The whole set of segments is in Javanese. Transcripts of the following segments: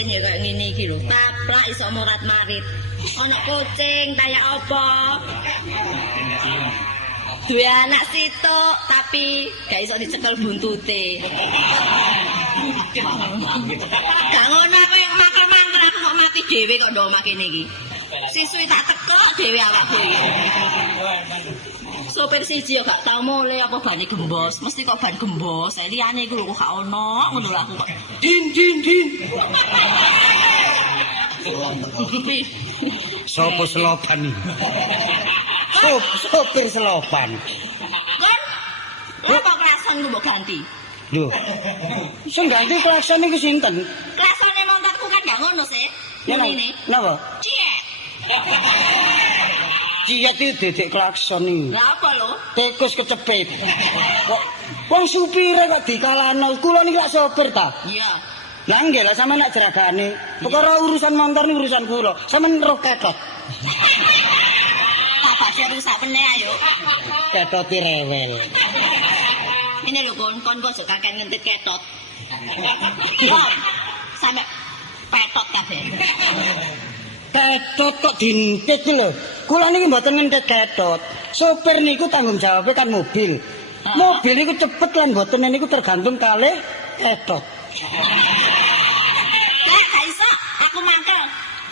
biyen ya kayak ngene iki lho. Taplak iso morat-marit. Ana kucing kaya apa? Duwe anak situk tapi gak iso dicekel buntute. Gak ngono kowe makel-makel aku kok mati dhewe kok ndo mak kene iki. Siswi tak tekok dhewe awakku iki. Sopir siji ya gak tau mule apa bane gembos, mesti kok ban gembos. Liyane iku lho kok gak ono ngono lho aku kok. Din. Sopo selopan iki? Sopir selopan. Kon apa klakson ku mbok ganti? Lho. Sing ganti klakson iki sinten? Klaksone montorku kan gak ngono sih. Ngene. Napa? Ciet. Ciet iki dedek klakson iki. Lah apa lho? Tikus kecepit. Kok wong supire kok dikalahno. Kula niki lak sopir ta? Iya. Lah nggih lho sampean nek jeragane. Perkara urusan motor niku urusan kula. Sampeyan roh ketot. Apa sih rusak meneh ayo. Ketoti rewel. Ini lho kon kok kakek ngentit ketot. Kon sampe petot kabeh. Ketot kok dintit lho. Kula niki mboten ngentit ketot. Sopir niku tanggung jawabnya kan mobil. Mobil niku cepet lan mboten niku tergantung kalih ketot. Gak iso, aku mangkel.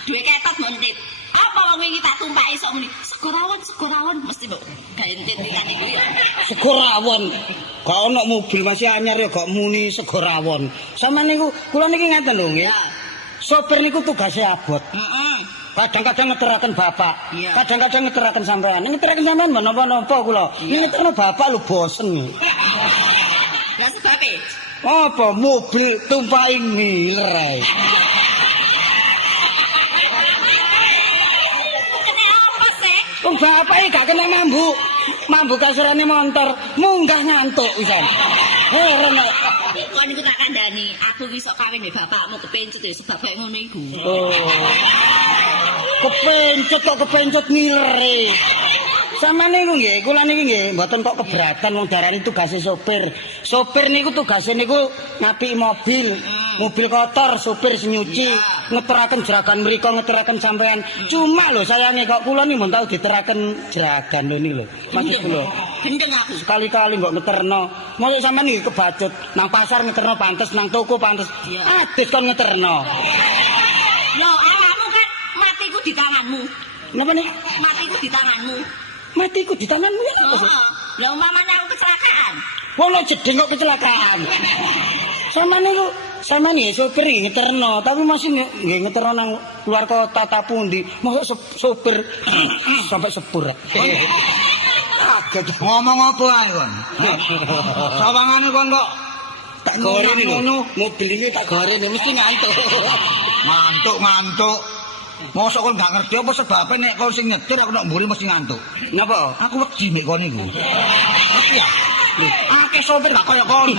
Duwe ketot mentit. Apa wong iki tak tumpaki sok muni. Segorawon mesti mbok gawe entit ikan iku ya. Segorawon. Gak ono mobil masih anyar ya gak muni segorawon. Sama niku kula niki ngeten lho nggih. Sopir niku tugasnya abot. Heeh. Kadang-kadang ngeteraken bapak, iya. Kadang-kadang ngeteraken sampean. Ngeteraken sampean menapa-napa kula. Ngeterno bapak lho bosen. Lah sebabe apa mobil tumpaki ngiler ae. kene apa sih? Wong bapak iki gak kena mambu kasurane motor, munggah ngantuk pisan. Heran kok. Kon niku tak kandhani, aku wis sok kawin mbek bapakmu kepencut ya sebab kaya ngono iku. Oh. Kepencut ngilere. Sama niku nggih, kula niki nggih mboten kok keberatan wong darani tugase sopir. Sopir niku tugase niku ngapiki mobil. Mobil kotor, sopir nyuci, ngeteraken jeragan mriku, ngeteraken sampean. Cuma lho sayange kok kula niki mboten tau diteraken jeragan lho niku lho. Maksud kula. Gendeng aku. Sekali-kali mbok ngeterno. Mosok sampean niki kebacut nang pasar ngeterno pantes, nang toko pantes. Adit kon ngeterno. Yo awakmu kan matiku di tanganmu. Napa nih? Matiku di tanganmu. Matiku di tanganmu ya apa sih? Lah umpamanya aku kecelakaan. Wong lo jeding kok kecelakaan. Sama nih sopir ngeterno, tapi masih nggih ngeterno nang luar kota ta pundi. Mosok sopir sampai sepur. Kaget ngomong apa ae kon? Sawangane kon kok tak gorene ngono, mobil ini tak gorene mesti ngantuk. Ngantuk. Mosok kon gak ngerti apa sebabnya nek kon sing nyetir aku nek mburi mesti ngantuk. Napa? Aku wedi mek kon iku. Ngerti ya? Akeh sopir gak kaya kon.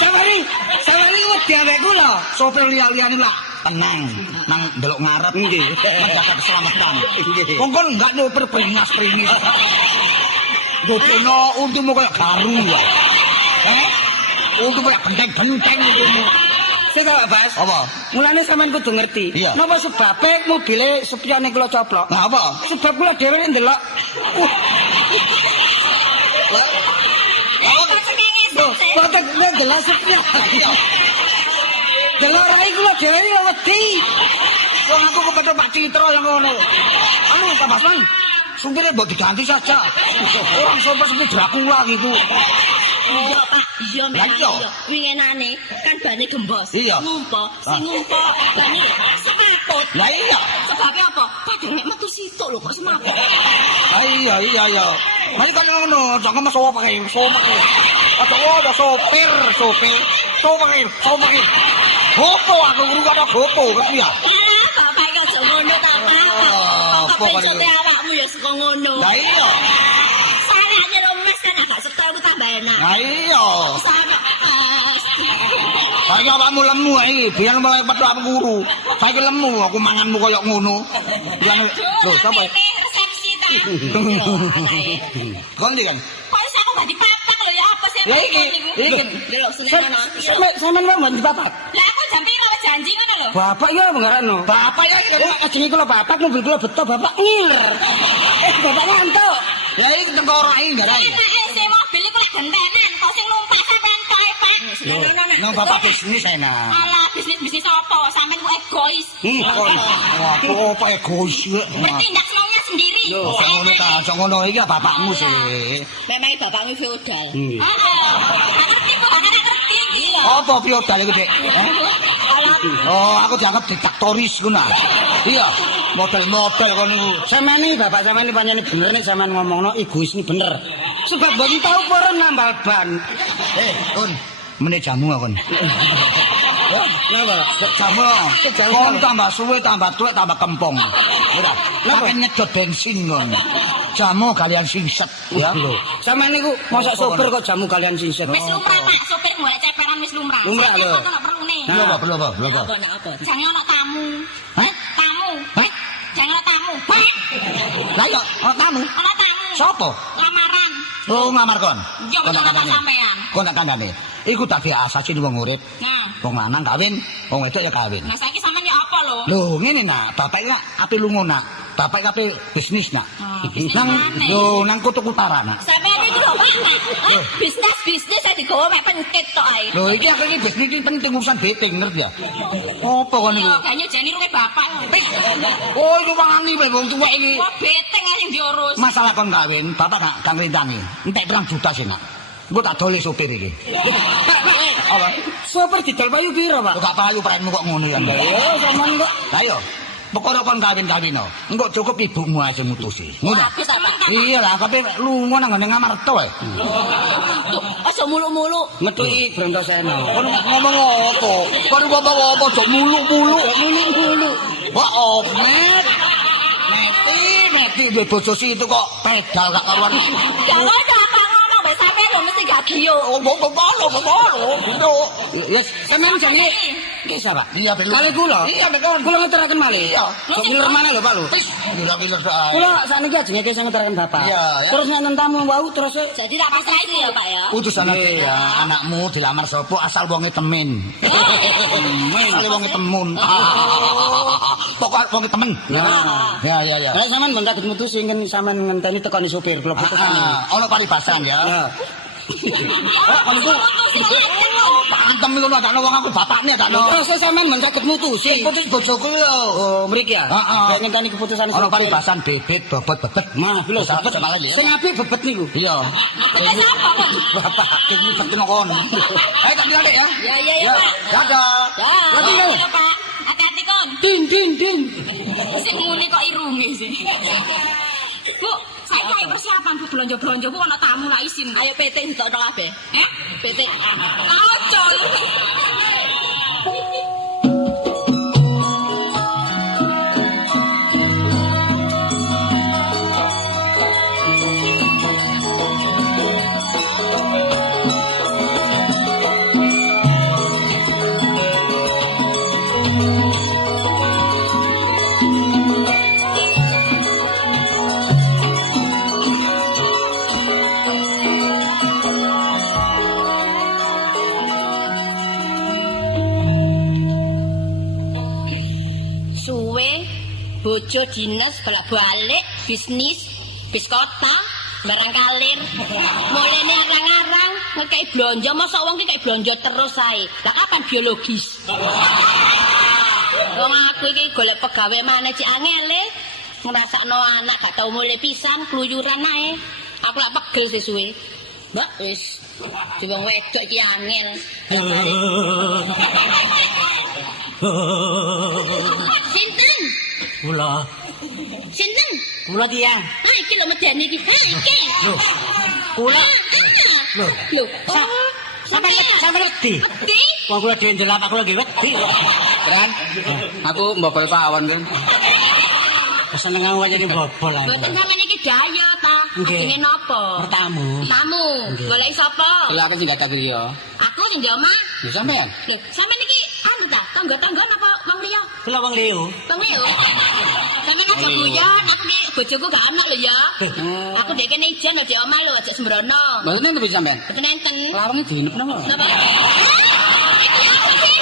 Sawari wedi arek kula. Sopir liya-liyane lah tenang nang ndelok ngarep nggih. Menjaga keselamatan. Wong kon gak nyopir peringas-pringis. Godono untumu kaya garu ya. Untumu kaya benteng-benteng untumu. Sing kok Bas? Apa? Mulane sampean kudu ngerti. Napa sebabe mobile spione kula coplok? Lah apa? Sebab kula dhewe ndelok. Boten jelas spion. Delok rai kula dhewe ya wedi. Wong aku kepethuk Pak Citra yang ngono. Anu Pak Basman, supirnya mbok diganti saja. Orang sopir seperti Dracula gitu. Iya Pak, iya memang iya. Wingenane kan bane gembos. Ngumpo, sing ngumpo bane semaput. Lah iya. Sebabnya apa? Kadang nek metu situk lho kok semaput. Iya. Mari kan ngono, jangan mas sopir. Ada sopir. Gopo aku guru kata gopo ngerti ya? Ya, bapak iki aja ngono ta, Pak. Apa kok awakmu ya saka ngono. Lah iya. Salahnya lemes kan agak setel ku tambah enak. Lah iya. Sama Saiki awakmu lemu iki, biyen mulai petuk aku guru. Saiki lemu aku manganmu koyo ngono. Biyen lho sapa? Resepsi ta. Kon ndi kan? Kok iso aku gak dipapak lho ya apa sih? Ya iki. Lho sinenono. Sampeyan mau dipapak? Lah aku jam janji ngono lho. Bapak ya menggarano. Bapak ya ajeng iku lho bapak mobil kula beto bapak ngiler. Bapak ngantuk. Ya iki tengkorak iki garai. Si mobil iku lek gentenan, kok sing numpak sampean tok Pak. Nang bapak bisnis enak. Alah, bisnis apa? Sampean ku egois. Wah, apa egois ya. Bertindak semaunya sendiri. Yo, ngono ta, ngono iki bapakmu sih. Memang bapakmu feodal. Gak ngerti kok, gak ngerti iki lho. Apa feodal iku, Dik? Oh, aku dianggap diktatoris ngono. Iya, model-model kon niku. Sampeyan iki bapak sampeyan iki pancen bener nek sampeyan ngomongno egois ini bener. Sebab mboten tau pora nambal ban. Kun, meneh jamu kon. Ya, Napa? jamu. Kon tambah suwe, tambah tuwek, tambah kempong. Ora, makan nyedot bensin kon. Jamu kalian singset ya. Sampeyan niku mosok sopir kok jamu kalian singset. Wis lumrah Pak, sopir golek ceperan wis lumrah. Lumrah lho. Kok nek perlune. Belum apa. Jangan ana tamu. Hah? Tamu. Hah? Jangan ana tamu. Lah iya, ana tamu. Ana tamu. Sopo? Lamaran. Oh, ngamar kon. Yo Kon tak kok kandhane. sampean. Kon tak kandhane. Iku tak biasa sih wong urip. Nah, Wong lanang kawin, wong wedok ya kawin. nah saiki sampean ya apa lho? Lho, ngene nak, bapak iki ape lunga nak. Bapak iki ape bisnis nak. bisnis Nang maneh. yo nang kutub utara nak. Sampean iki lho Pak. Bisnis saya digawa mek pentit tok ae. Lho iki aku iki bisnis iki penting urusan beting ngerti ya. Apa kon niku? Yo kayaknya jane ruwe bapak. Oh, iku wani wae wong tuwek iki. Kok beteng ae sing diurus. Masalah kon kawin, bapak gak ngrintangi. Entek 2 juta sih nak. Engko tak dole sopir iki. Apa? Sopir didol payu piro, Pak? Gak payu parenmu kok ngono ya. Yo sampean kok Ayo. Pokoknya kon kawin-kawin no. Engko cukup ibumu ae sing mutusi. Ngono. Habis sampean Iya lah, tapi lunga nang ngene ngamar to ae. aja mulu-mulu. metuki Brontoseno. Kon ngomong apa? Kon ngomong apa aja mulu-mulu. Mulu-mulu. Wah, omet. Meti duwe bojo situ kok pedal gak karuan. Gak ngono apa ngomong mbak sampean lho mesti gak giyo. Oh, bolo. Yes, sampean jane iki sapa? Iya, belum. Kali kula. Iya, belum. Kula ngeteraken malih. Iya. Sok ngiler mana lho, Pak lho. Wis, gila-gila sak. Kula sakniki ajenge iki sing ngeteraken Bapak. Iya, ya. Terus nek tamu wau terus Jadi tak pasrah itu ya Pak ya. Utusan aja ya, anakmu dilamar sapa asal wonge temen. Asal wonge temun. Pokok wonge temen. Ya. Lah sampean ben saged mutusi ngene sampean ngenteni tekani sopir kula putusane. Ono paribasan ya. Nah, Kalau itu pantem iku gak ono wong aku bapakne gak ono. terus sampean ben saged mutusi. Putus bojoku yo. Oh, mriki ya. Heeh. Kayak ngenteni keputusane Ono sopir. paribasan bebet bobot bebet. Mah, lho Bebet bebet. malah ya. Sing apik bebet niku. Iya. Betul siapa Pak? Bapak iki sakti kon. Ayo tak bilang dek ya. Ya Pak. Dadah. Ya Pak. Hati-hati kon. Din. Sing muni kok irunge sih. Bu, saya kayak persiapan bu belanja bu ana tamu lah isin. Ayo PT ditokno kabeh. PT. Ojo. Suwe bojo dinas bolak-balik bisnis bis kota barang kalir mulane arang-arang ngekei blonjo mosok wong ki kei blonjo terus ae lah kapan biologis wong aku iki golek pegawe maneh cik angele ngrasakno anak gak tau mulai pisan kluyuran ae aku lak pegel sesuwe mbak wis di wong wedok iki angel sinten Kula. sinten Kula tiyang. ah iki lho medeni iki ha iki Lho. Kula. lho lho Sampai wedi. Wedi? Wong kula dhewe ndelap aku lagi wedi. Kan? Aku mbobol pawon kan. Seneng aku jadi bobol aku. Mboten sampeyan iki daya ta. Nggih. Ajenge napa? Pertamu. Tamu. Golek sapa? Lah aku sing gak griya. Aku sing di omah. Ya sampean. Lho, sampeyan iki anu ta? Tangga-tangga napa wong liya? Kula wong Leo. Wong liya. Sampeyan aja guyon, aku ki bojoku gak ana lho ya. Aku ndek kene ijen lho di omah lho, aja sembrono. Mboten enten sampean. Mboten enten. Lawange diinep napa? Napa? Iki apa sih?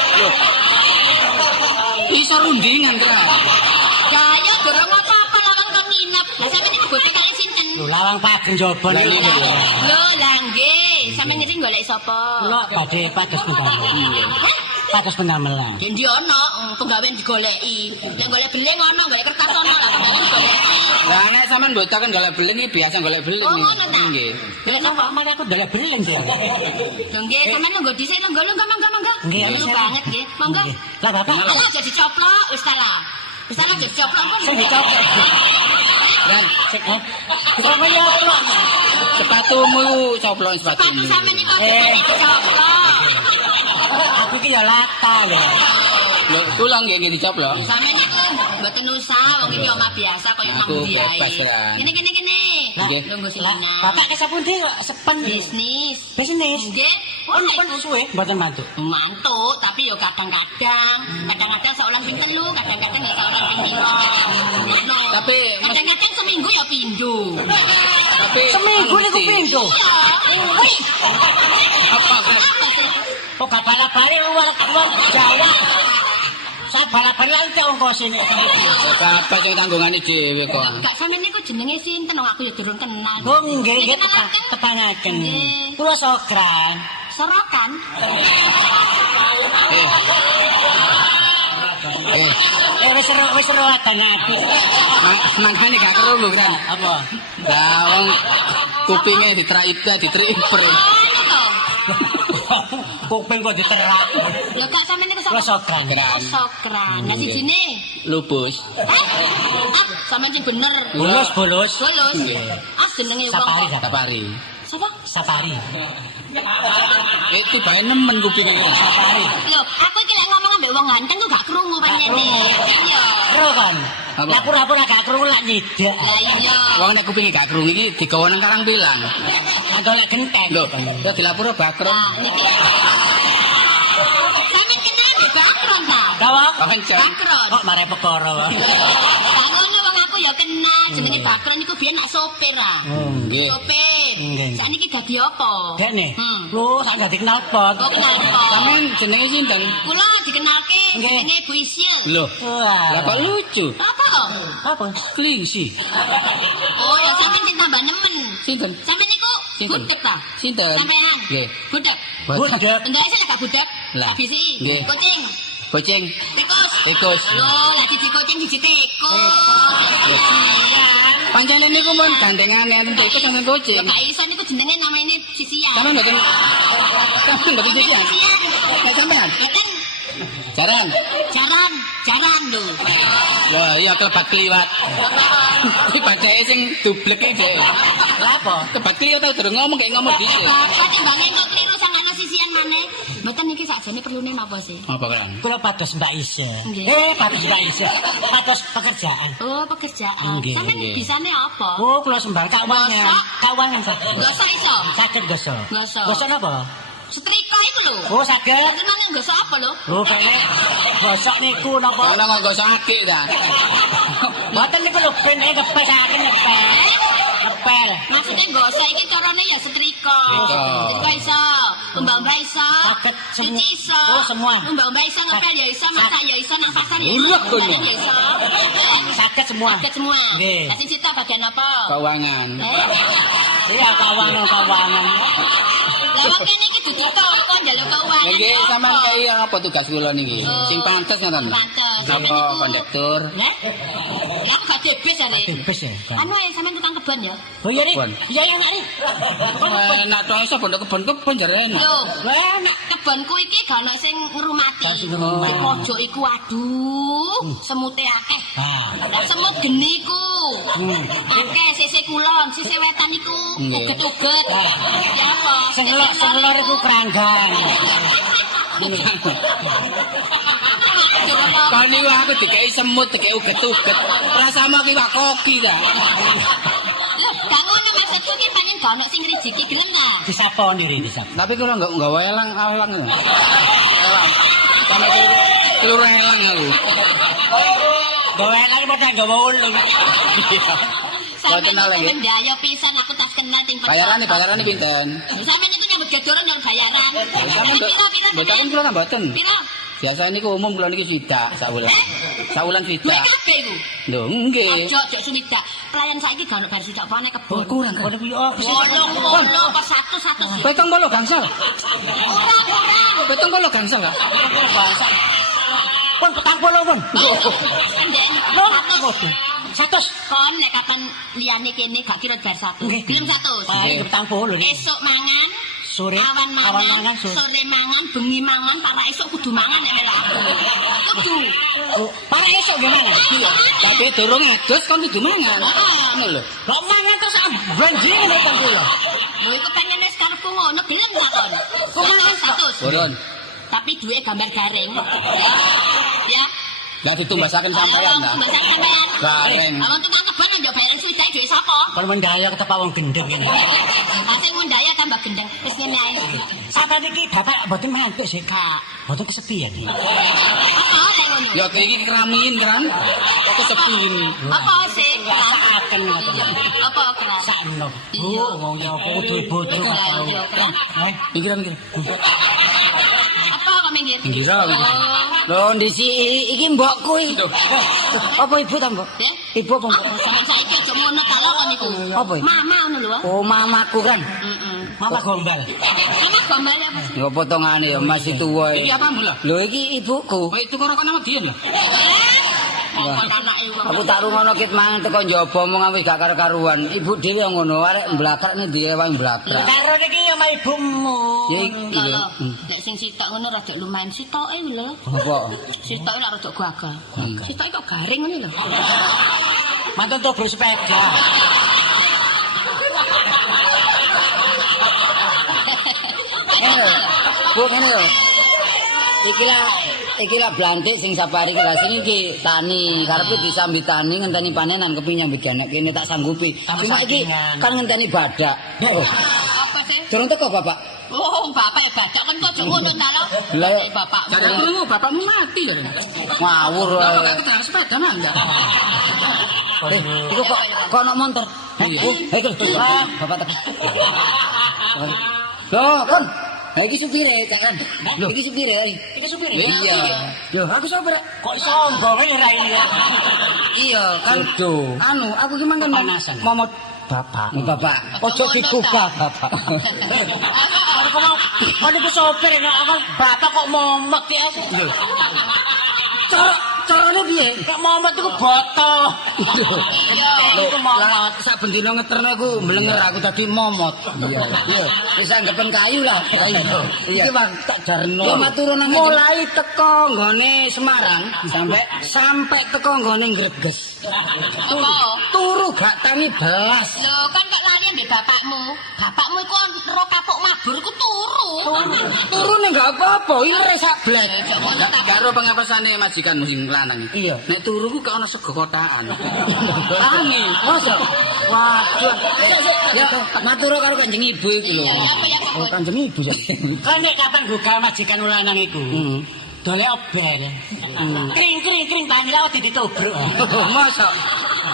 Iso rundingan kira. Kaya dorong apa-apa lawang kon nginep. Lah sampeyan iki bote kalian sinten? Lho lawang pageng jaba Lah, niku. iya. Lho lah nggih, sampeyan iki golek sapa? Kula badhe pados pendamelan. Hah? Pados pendamelan. Endi ono penggawean digoleki. Nek golek beling ono, golek kertas ono lah penggawean digoleki. Lah nek sampean bocah kan golek beling iki biasa golek beling. Oh, ngono ta? Nggih. Golek napa? Malah aku dolek beling sih. Lho nggih, sampeyan monggo dhisik monggo mangga. Nggih, Lho saya. banget nggih. Monggo. Lah Bapak Alah aja dicoplok wis ta lah. Wis ta lah aja dicoplok pun. sing dicoplok. Dan Kok ya apa? sepatumu coplok Sepatu sepatumu. sampeyan iki kok dicoplok. Aku ki ya lata lho. Lho, kula nggih dicoplok. Sampeyan iku mboten usah wong iki omah biasa kaya nang Aku ndi ae. bebas, kan. Kene. Nggih. Lungguh Lah, Selina. Bapak ke sapundi kok sepen Bisnis. bisnis. Nggih. Oh, pun suwe mboten mantu. Mantuk, tapi yo kadang-kadang seorang ping telu, kadang-kadang ya seorang ping lima. Ngono. Tapi Kadang-kadang seminggu ya pindho. tapi Seminggu niku pindho. Iya. apa kan? Apa sih? Kok gak bala-bali luar Jawa. Saya bala-bali iki ongkosine. Bapak sing tanggungane dhewe kok. Gak sampeyan niku jenenge sinten wong aku ya durung kenal. Oh nggih nggih Kenalaken? tepangaken. Nggih. Kula Sokran. Sorokan. Wis seru adane ati. Mangane gak krungu kan. Apa? Lah wong kupinge ditraipta ditriper. Kuping kok diterak. Lho gak sampeyan niku Kula Sokran. Sokran. Lah sijine. Lupus. Sampeyan sing bener. Bulus. Bulus. Nggih. Jenenge Sapari, wong. Sapari. Sapa? Sapari. Tibae nemen kupinge. Sapari. Lho, aku iki lek ngomong ambek wong ganteng kok gak krungu pancene. Iya. Kro kan. Apa? Lah pura-pura gak krungu lak nyidak. Lah iya. Wong nek kupinge gak krungu iki digawa nang karang pilang. Adol genteng. Lho, ya dilapuro bakron. Nah, niki. Sampeyan kenal ambek Bakron ta? Dawa. Pancen. Bakron. Kok mare perkara. Gak ngono wong aku ya kenal jenenge Bakron iku biyen nak sopir ah. Nggih. Sopir. Nggih. Sakniki dadi apa? Dekne. Hmm. Lu sak dadi knalpot. Kok kenal apa? Sampeyan jenenge sinten? Kula dikenalke Nggih. jenenge Bu Isyul. Lho, lah kok lucu. Apa kok? Apa? Klingsi. Oh, ya sampeyan sing tambah nemen. Sinten? Sampeyan niku Sinten? budek ta? Sinten? Sampeyan. Nggih. Budek. Budek. Enggak saya gak budek. Lah. Kabisi. Nggih. Kucing. Kucing. Tikus. Tikus. Loh, lah siji kucing siji tikus. Iya. Pancen niku mun gandengane enten tikus enten Ya kucing. gak iso niku jenenge namanya sisian. Sampeyan mboten mboten sisian. Nek sampeyan Mboten jarang. jaran lho. Wah, iya klebat kliwat. Iki bacake sing dublek iki, Dek. Lah apa? Kebat kliwat tau durung ngomong kayak ngomong dhisik. Bapak timbange kok keliru sangana sisian maneh. Mboten niki sakjane perlune napa sih? Apa kan? Kula pados Mbak Isya. Nggih. Pados Mbak Isya. Pados pekerjaan. Oh, pekerjaan. Nggih, Sampeyan nggih. bisane apa? Oh, kula sembah kawannya. Gosok. Kawangan Pak. Gosok iso. Saged gosok. Gosok. Gosok napa? Setrika iku lho. Oh, saged. Seneng gosok apa lho? Oh, kayaknya gosok niku napa? Ora mau gosok akik ta. Mboten niku lho ben ngepel saken ngepel. Ngepel. Maksudnya gosok iki carane ya setrika. Setrika. Setrika iso, mbak-mbak iso. Saged semua. Cuci iso. Oh, semua. Mbak-mbak iso ngepel ya iso, masak ya iso, nang pasar ya iso. Ulah, kono. jalan ya iso. Saged semua. Saged semua. Nggih. Lah sing cita bagian apa? Keuangan. Iya kawangan. Lah wong kene iki dudu toko njaluk keuangan. Nggih, ya sampean apa? kaya apa tugas kula niki? Sing pantes ngoten. Pantes. Sampeyan Apa niku- kondektur? Lah? Ya aku gak debes ya, Nek. Bebas ya. Kan? Anu ae sampeyan tukang kebon ya. Oh iya nih. Kebon. Iya iya nih. Enak to iso bondo kebon-kebon jarene. Lho, Wah, nak. kebonku iki gak ono sing ngrumati. Gak sing ngrumati. Di pojok iku aduh, semute akeh. Ah. Lah semut geni ku. Hmm. Akeh sisih kulon, sisih wetan iku Nggih. uget-uget. Ya apa? Sing lor iku keranggan. Kalau niku aku dikei semut, dikei uget-uget. Rasamu ki kok koki ta. Lho, gak ngono maksudku ki pancen gak ono sing ngrijiki gelem ta? Disaponi ri disap. Tapi kula enggak elang. Elang. Sampe keluru elang aku. Gawe lagi padha gawe ulu. Sampeyan kenal iki lagi. mendayo pisan aku tas kenal ting Bayarane pinten? Sampeyan iki nyambut gadoran yang bayaran. Sampeyan Piro? mboten kula kan mboten. Piro? Biasa niku umum kula niki swidak sawulan. Sawulan Duwe swidak. kabeh iku. Lho, nggih. Ojo swidak. Pelayan saiki gak ono bar swidak pane kebon. Kurang kan. Wolong apa satu. Petong polo gangsal. Ora. Petong polo gangsal ya. Pun petang polo pun. Kandhani. Satu. Kon nek kapan liyane kene gak kira bar 1. Gelem 100. Ayo petang polo iki. Esuk mangan, Sore awan mangan, sore. sore mangan, bengi mangan, para esuk kudu mangan nek melok. Kudu. Para esuk gimana? Iya. Tapi durung ngedus kon kudu mangan. Ngono lho. Kok mangan terus banjir ngene kon iki lho. Lho iku pengen wis karepku ngono gelem gak kon? Kok mangan 100. Burun. Tapi duwe gambar garing. Ya. Lah ditumbasaken sampean lah. Masak sampean. Garing. Awon tukang kebon njuk bayar sudah duwe sapa? Kon mendaya ketep wong gendeng ngene. Sing mundaya tambah gendeng. Wis ngene ae. Sampeyan iki bapak mboten mantuk sih, Kak. Mboten kesepian iki. Apa lek ngono? Ya iki keramin kan. Kok kesepi ini. Apa sih? Akan ngoten. Apa keras? Sakno. Bu, wong ya apa duwe bojo Iya, kok. iya, keras. Pikiran iki. Apa kok minggir? Ngira iki. Lho ndisi iki mbokku iki. Apa ibu ta, Mbok? Ya? Ibu apa mbok? Sampe saiki aja ngono ta lho kon niku. Apa iki? Mama ngono lho. Oh, mamaku kan. Heeh. Mama gombal. Mama gombal apa sih? Ya potongane ya masih tuwa. Iki apa mula? Lho iki ibuku. Kowe itu karo nama dia lho. Kok anake wong. Aku tak rungono kit mangan teko njaba omong wis gak karo-karuan. Ibu dhewe ngono, arek mblakrak nih dia wae mblakrak. Karo iki ya sama ibumu. Ya Kalau nek sing sitok ngono rada lumayan sitoke lho. Apa? Sitoke lak rada gagal. Sitoke kok garing ngono lho. Mantan to bro sepeda. Bu ngene lho. Iki lah blantik sing sapari iki lah sing iki tani karepe disambi tani ngenteni panenan keping nyambut ganek kene tak sanggupi. Cuma iki kan ngenteni badak. Oh, Apa sih? durung teko Bapak. Oh, bapak ya badak kan kok ngono ta lho. Lah, Bapak. Jadi aku bapakmu mati ya. Ngawur. Lah kok keterangan sepeda mah enggak. Iku kok ono motor. Iya. Ayo, Bapak teko. Loh, kon. Ha iki supire, Cak kan. Lho, iki supire. Iki supire. Iya. Yo, aku sopir. Kok sombong ora ini. Iya, kan. Anu, aku ki mangken momot bapak. Bapak. Ojo digubah, Bapak. Kan iku sopir nek bapak kok momot ki. Lho. Carane piye? Kok momot iku boto. Iya. Lho, lah sak bendina ngeterno aku mlenger aku tadi momot. Iya. Iya, wis anggapan kayu lah. Iya. Iki Bang tak jarno. Yo maturun mulai teko nggone Semarang sampai teko nggone Greges. Turu gak tangi belas. Lho kan kok lali mbek bapakmu. Bapakmu iku ro kapuk mabur iku turu. Turu nek gak apa-apa, ilere sak blek. Karo pengapasane majikanmu sing lanang iki. Iya. Nek turu ku gak ono sego kotaan. Tangi. Masa? Waduh. Ya matur karo Kanjeng Ibu iku lho. Oh, Kanjeng Ibu ya. Kan nek kapan buka majikan lanang iku. Dolek ober. Kring tangi lawa ditubruk. Masa?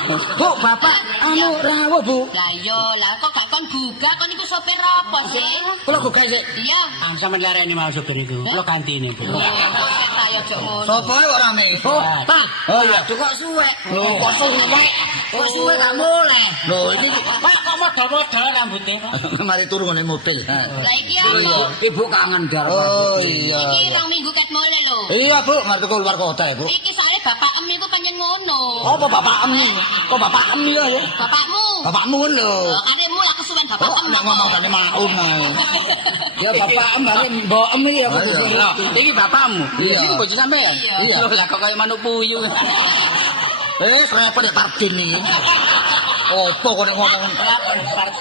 Bu, Bapak anu rawuh, Bu. Lah iya, lah kok gak kon buka kon iku sopir apa sih? Kula gugah sik. Iya. Sampeyan larene mau sopir iku. Kula ganti ini, Bu. Saya aja ngono. Sopo ae kok rame? Oh, Pak. Oh iya, kok suwek. Kok suwek. Kok suwek gak muleh. Lho iki Pak kok modal-modal rambute, Pak. mari turu ngene mobil. Lah iki apa? Ibu kangen karo Oh Pak. iya. Iki rong minggu ket mole lho. Iya, Bu, mari teko luar kota ya, Bu. Iki soalnya bapak em iku pancen ngono. Apa bapak em? Kok bapak em ya? Bapakmu. Bapakmu kan lho. Karemu lah kesuwen bapak Oh, em. nek ngomong tadi maum. Ya Bapak mbare mbok em iki ya Oh, iya. Lho, iki bapakmu. Iya. Iki bojo sampean. Iya. Lho lah kok kaya manuk puyuh. Kenapa nek Tardin iki? Opo kok nek ngomong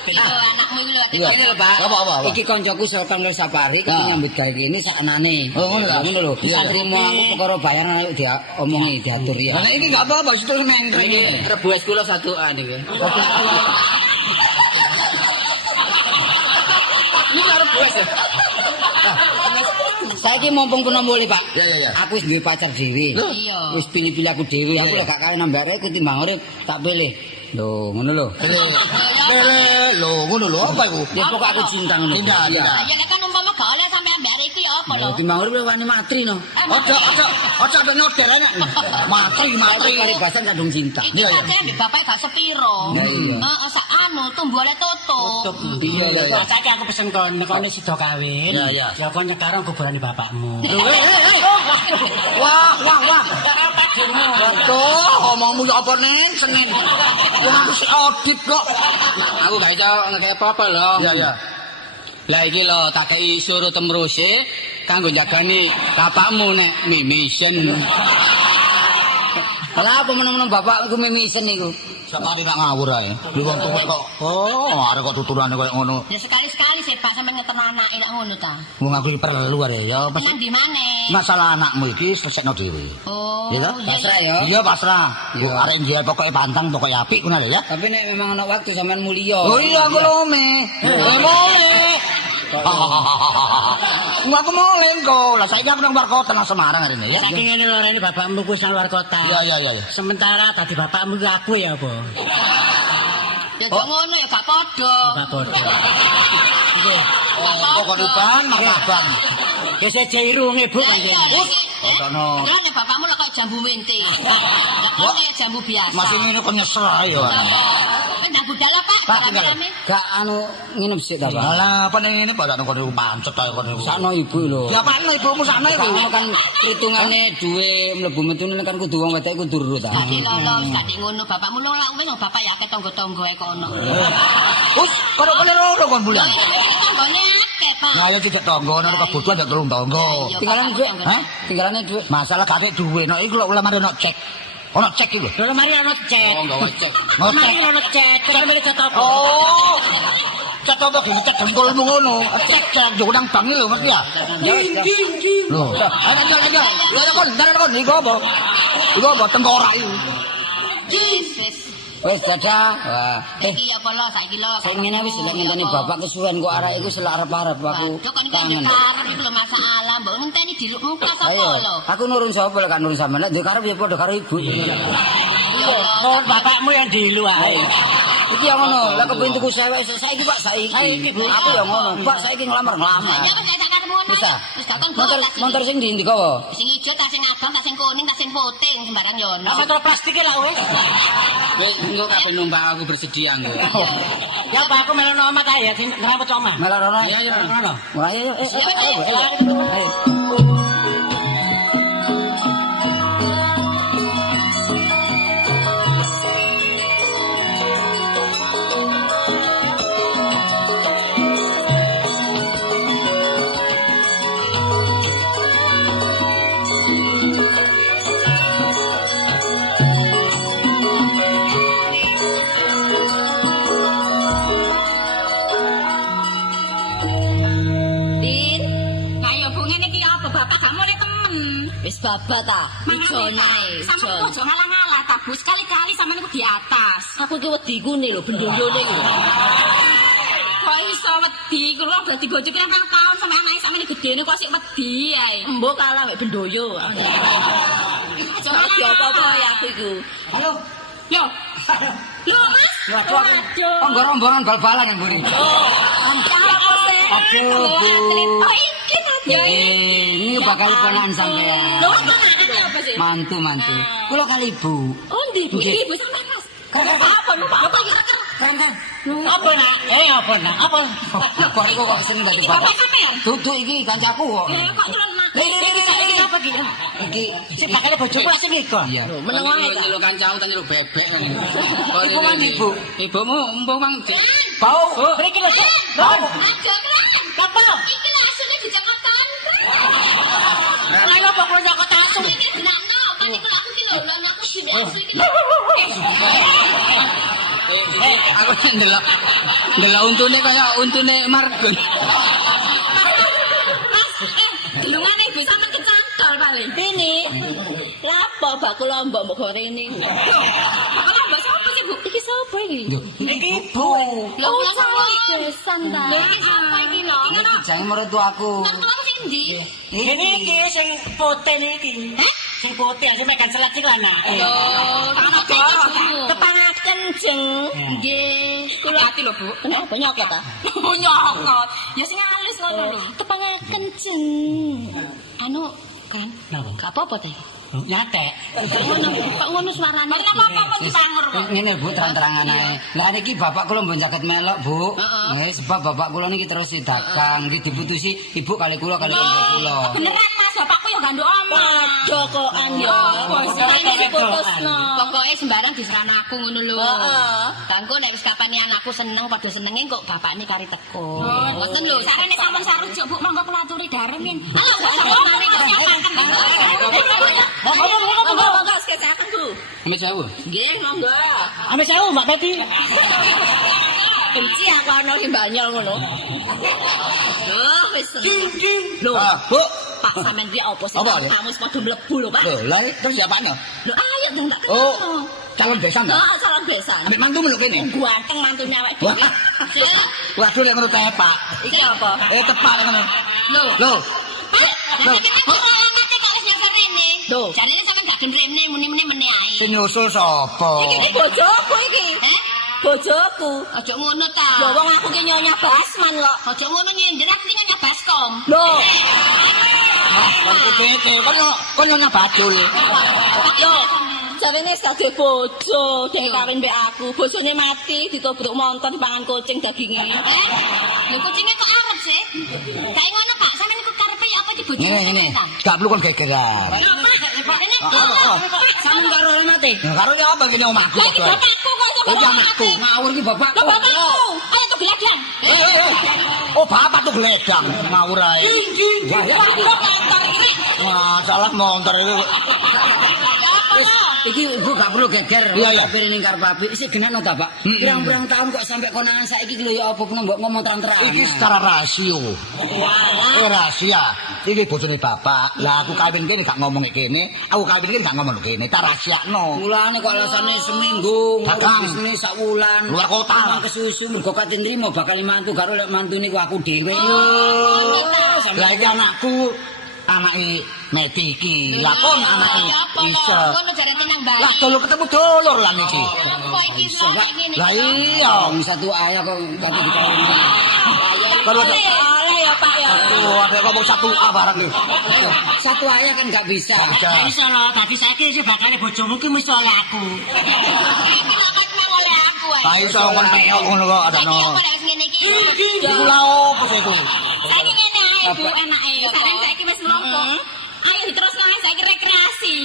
Iya, anakmu iki lho. Iya. Ini lho, Pak. Apa? Iki koncoku Sultan Nur Sapari iki Nah. nyambut gawe kene saknane. Oh, ngono lho. Ngono lho. Iya. Satrimo aku perkara bayaran ayo diomongi diatur ya. Lah nek iki gak apa-apa, situ mentreng. Iki rebues kula satuan iki. Ini karo rebues. Saiki mumpung kuno mulih, Pak. Ya. Aku wis duwe pacar dhewe. Iya. Wis pilih-pilih aku dhewe. Aku lek gak kaya nambah arek ku timbang urip tak pilih. Lho, ngono lho. Lho, ngono lho apa iku? Ya pokok aku cinta ngono. Tidak. Ya nek kan umpama gak oleh sampe ambek iki ya apa lho? Ki mau wani matri no. Ojo sampe nyoder aja. Matri. Paribasan kadung cinta. Iki pancen ambek bapak gak sepiro. Heeh, sak anu tumbuh oleh tutup. Iya. Saiki aku pesen kon nekone sida kawin. Iya. Ya kon nyekaro kuburane bapakmu. Wah. Waduh, omongmu ya apa ning Senin. Wah, wis audit kok. Aku gak iso ngekek apa-apa lho. Iya. Lah iki lho tak kei suruh temruse kanggo jagani bapakmu nek mimisen. Lah apa meneng-meneng bapakku mimisen niku? Sakmari nak ngawur ae. Lu wong tuwek kok. Arek kok tuturane koyo ngono. Ya sekali-sekali sih Pak sampe ngeterno anake kok ngono ta. Wong aku iki perlu arek ya. Nang di maneh? Masalah anakmu iki selesekno dhewe. Oh. Iya toh? Pasrah ya. Iya pasrah. Yo arek dia pokoke pantang pokoke apik ngono lho ya. Tapi nek memang ana waktu sampean mulya. Oh iya aku lome. Boleh. Aku mau lengko. Lah saiki aku nang luar kota nang Semarang hari ini ya. Saking ngene lho rene bapakmu kuwi nang luar kota. Iya. Sementara tadi bapakmu ku aku ya apa? Ya kok ngono ya gak padha. Gak padha. Kok depan marhaban. Ya seje irunge Bu kanjeng. Kono. Lah nek bapakmu lho kaya jambu mente. Lah kaya jambu biasa. Masih ngene kok nyesel ae ya. Nang budal Pak, Pak, tinggal. rame. Gak anu nginep sik ta, Pak. Alah, apa ning ngene Pak kono pancet ae kono. Sakno ibu lho. Ya apa ibumu sakno iku? Kamu kan hitungane duwe mlebu metu kan kudu wong wedok kudu urut ta. Tadi lolos, tadi ngono bapakmu lho lak wis bapak ya ke tangga-tangga e kono. Us, kono loro kon bulan. Tanggane akeh, Pak. Nah, ya tidak tangga ono kebutuhan ya telung tangga. Tinggalan duit, Hah? tinggalane duit. Masalah gak duwe, nek iku lho lemari ono cek. Ono cek iku. Lho mari ana cek. Oh, gawe cek. Mari ana cek. Cek mari cek apa? Oh. Cek apa gini cek dengkulmu ngono. Cek yo nang bang lho ngerti ya? Lho, ayo. Lho kon, dalan kon iku apa? Iku apa tengkorak iku. Wis. Wis dadah. Wah, Iki apa lo saiki lo. sing ngene wis lek ngenteni bapak kesuwen kok arek iku selak arep-arep aku. Waduh kon kangen. karep iku lho masalah, mbok ngenteni diluk muka sapa Ayo, lho. aku nurun sapa lek kan nurun sampean. Lek duwe karep ya padha karo ibu. Oh, bapakmu yang di luar. Iki yang ngono, lek kepengin tuku sewek saiki Pak saiki. Aku ya ngono, Pak saiki nglamar. Ya wis sak karep ngono. Bisa. Wis gak kon Motor sing ndi kowe? sing ijo tas sing abang tas sing kuning tas sing putih sembarang yo ono. Apa terus plastike lah wis. Wis engko kabeh numpak aku bersedia engko. Ya Pak aku melu omah ta ya sing ngrapet omah. Melar-melar. Iya, ngono. Wah, ayo. Ayo. Din, ayo Bu ngene iki apa bapak gak mulai temen. Wis bapak ta, ijonae. Sampe ojo ngalah-ngalah ta Bu, sekali-kali sampean iku di atas. Aku iki wedi kune lho bendoyone iki. Kok iso wedi kula dadi bojo pirang tahun sampe anake sampeyan gedene kok sik wedi ae. Mbok kalah mek bendoyo. Aja apa-apa ya aku iku. Ayo. Yo. Lho Mas. Waduh. Oh, rombongan bal-balan yang buri. Aduh, Bu. Oh iki ta. Ini bakal ponakan sampean. Lho ponakane apa sih? Mantu. Kula kali Ibu. Oh ndi Bu? Ibu sampe Mas. Apa lu Pak? Apa iki Keren. Apa nak? Apa nak? Apa? Kok iku kok seneng dadi Bapak bapak. sampean? Duduk iki kancaku kok. Kok turun Mas? Iki apa iki? Iki Sing bakal bojoku sing iku. iya. Meneng wae ta. Nyeluk kancaku tan nyeluk bebek. Ibu mandi, Bu. Ibumu empung mang Bau. Mriki lho, Cek. Bau. Aduh keren. Apa? Iki lho asune dijakotan. Ayo apa kula nyakot asu. Iki benakno, kan iku aku ki lho lho aku sing asu iki. Aku ndelok untune kaya untune Margun. Delungane ibu sampe kecantol paling. Ini. Lapo bakul lombok mbok gorene. Bakul lombok sapa sih Bu? Iki sapa iki? Iki Ibu. Lho kula desan ta. Lho iki sapa iki lho? Ngono. Jangan mertuaku. Mertua sing ndi? Iki sing putih niki. Sing putih sing megan selat iki lho anak. Lho, Tepangaken Kanjeng. Nggih, kula ati lho, Bu. Kenapa nyokot ta? Nyokot. Ya sing halus ngono lho. Tepangaken, Jeng. Anu, kan. Gak apa-apa ta? Nyatek. Kok ngono suarane? Kenapa kok dipangur kok? Ngene Bu, terang-terangan ae. Lah niki bapak kula mboten saged melok, Bu. Nggih, sebab bapak kula niki terus dagang, nggih diputusi ibu kali kula kali kula. Beneran Mas, bapakku ya ganduk omah. Jokokan ya. Pokoke sembarang diserana aku ngono lho. Heeh. Tangko nek wis kapane anakku seneng padha senenge kok bapakne kari teko. Ngoten lho, sarene sampun sarujuk Bu, monggo kula aturi daremin. Halo, Monggo sekesaken Bu. Amit sewu. Nggih, monggo. Ame sewu Mbak Teti. Benci aku ana ki banyol ngono. Loh, wis. Lho, Bu. Pak sampean iki apa sih? Apa, Le? Kamu wis padha mlebu lho, Pak. Loh, lah terus siapanya? Lho, ayo dong tak. Oh, calon besan ta? Heeh, calon besan. Ambek mantu meluk kene. Ganteng mantune awake Wah. dhewe. Sik. Waduh lek menurut saya, Pak. Iki apa? Tepat ngono. Lho. Loh, Lah iki kok ngerti kok wis nyasar rene. Lho, jarine sampean gak rene muni-muni meneh ae. sing nyusul sapa? Iki bojoku iki. Heh? Bojoku. Aja ngono ta. Lho wong aku ki nyonya Basman kok. Aja ngono nyindir aku ki nyonya Baskom. Lho. Kon nyonya badul. Yo. Jarine wis dadi bojo, dhek kawin mbek aku. Bojone mati ditobruk montor dipangan kucing daginge. Lho kucinge kok arep sih? Kayak ngono Pak, sampeyan iku karepe ya apa di bojone? Ngene. Gak perlu kon gegeran. Sampeyan karo oleh mati. Karo ya apa kene omahku. Iki bapakku kok iso Oh, anakku. Ngawur iki bapakku. Lho bapakku. Ayo tuh gelagan. Oh, bapak tuh geledang ngawur ae. Masalah montor itu. Wis, iki ibu gak perlu geger. Iya. Piring karo papi. Isih genakno ta, Pak? Pirang-pirang tahun kok sampai konangan saiki lho ya apa pun mbok ngomong terang-terangan. Iki secara rasio. Rahasia. Iki bojone bapak. Lah aku kawin kene gak ngomong kene, aku kawin kene gak ngomong kene. Ta rahasiakno. Mulane kok alasane seminggu Dagang. bisnis sak wulan. Luar kota. Nang kesusu mergo kate nrimo bakal mantu karo lek mantu niku aku dhewe. Lah iki anakku anake Meti iki. Lah kon anake Isa. Ngono jarene nang Bali. Lah dulu ketemu dulur lah niki. Kok iki ngene. Lah iya. Wong satu ayah kok kate dikawin. Baru ada. Oleh ya Pak ya. Oh, ada ngomong satu A barang nih. Satu ayah kan gak bisa. Ya iso lho, dadi saiki sing bakale bojomu ki mesti oleh aku. Iki lho kan nang oleh aku ae. Lah iso kon peok ngono kok ada no. Kok nek ngene iki. Iku lha opo sih iku? Saiki ngene ae Bu enake. Sareng saiki wis mlompok. Ayo diterusno ae saiki rekreasi.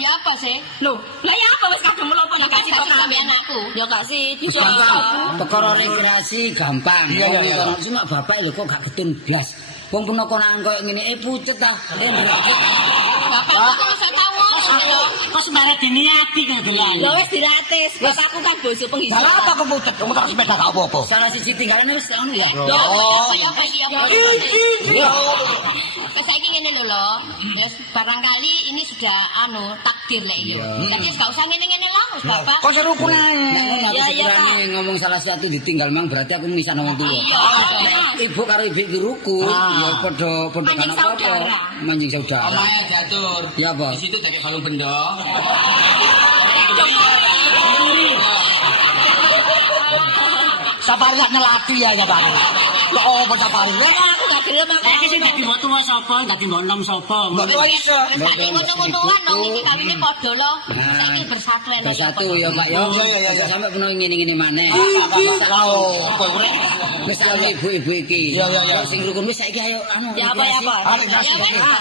Ya apa sih? Loh, lah ya apa wis kadung mlompok nek kasih kok sampe anakku. Ya kasih. Perkara rekreasi gampang. Iya. Cuma bapak lho kok gak getun blas. Wong pun konangan koyo ngene pucet ta. Bapakku kok iso tahu ngono. Kok sembarang diniati kok gelan. Lho wis diratis. Bapakku kan bojo penghisap. Lah apa kok pucet? Kamu tak sepeda gak apa-apa. Salah siji tinggalane wis ngono ya. Wes saiki ngene lho lho. Wes barangkali ini sudah takdir lek yo. Jadi gak usah ngene-ngene lah wis Bapak. Kok serukun ae. Ya, ya, Pak. Ngomong salah satu ditinggal mang berarti aku misan wong tuwa. Ibu karo ibu iki ruku, ya padha Manjing kan apa-apa. saudara. Manjing saudara. Omahe diatur. Iya, Ya apa? Di situ tekek balung benda. Sapari lak nyelati ya sapari. Kok opo sapari rek? Aku gak gelem aku. Saiki sing dadi mbok tuwa sapa, dadi mbok enom sapa. Mbok tuwa iso. Tadi ngono-ngonoan dong iki kawine padha lho. Saiki bersatu enak. Bersatu ya Pak ya. Iya. Sampai peno ngene-ngene maneh. Lah opo rek? Wis karo ibu-ibu iki. Iya. Sing rukun wis saiki ayo anu. Ya apa ya apa. Ayo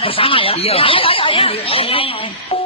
bersama ya. Iya. Ayo.